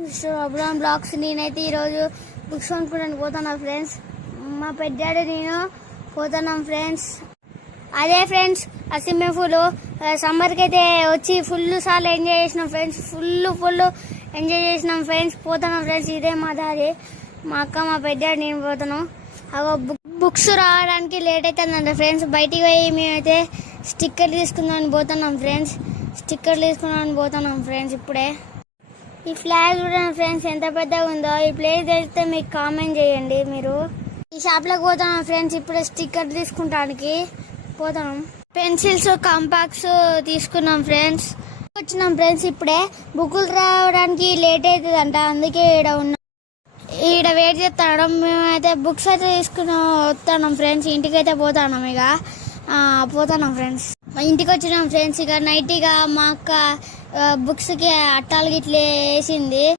Abram blogs. నేనైతే ఈరోజు books కొనుక్కోడానికి పోతున్నా ఫ్రెండ్స్. మా పెద్దాడు నేను పోతున్నాం ఫ్రెండ్స్. అదే ఫ్రెండ్స్ ఆ స్విమ్మింగ్ పూల్ సమ్మర్కి అయితే వచ్చి ఫుల్ సార్లు ఎంజాయ్ చేసినాం ఫ్రెండ్స్. ఫుల్ ఎంజాయ్ చేసినాం ఫ్రెండ్స్. పోతున్నాం ఫ్రెండ్స్. ఇదే మా దారి. మా అక్క మా పెద్దాడు నేను పోతున్నాం. బుక్స్ రావడానికి లేట్ అవుతుందంట ఫ్రెండ్స్. బయటికి పోయి మేమైతే స్టిక్కర్ తీసుకుందామని పోతున్నాం ఫ్రెండ్స్. ఇప్పుడే ఈ ఫ్లాగ్ చూడండి ఫ్రెండ్స్ ఎంత పెద్దగా ఉందో. ఈ ప్లేస్ తెలిస్తే మీకు కామెంట్ చేయండి. మీరు ఈ షాప్లోకి పోతున్నాం ఫ్రెండ్స్. ఇప్పుడే స్టిక్కర్ తీసుకుంటానికి పోతున్నాం. పెన్సిల్స్ కంపాక్స్ తీసుకున్నాం ఫ్రెండ్స్. వచ్చినాం ఫ్రెండ్స్. ఇప్పుడే బుక్కులు రావడానికి లేట్ అవుతుందంట, అందుకే ఈడ వెయిట్ చేస్తాడు. మేమైతే బుక్స్ అయితే తీసుకుని వస్తున్నాం ఫ్రెండ్స్. ఇంటికైతే పోతున్నాం. పోతున్నాం ఫ్రెండ్స్. ఇంటికి వచ్చినాం ఫ్రెండ్స్. నైట్ మా అక్క బుక్స్కి అట్టాలు గిట్ల వేసింది.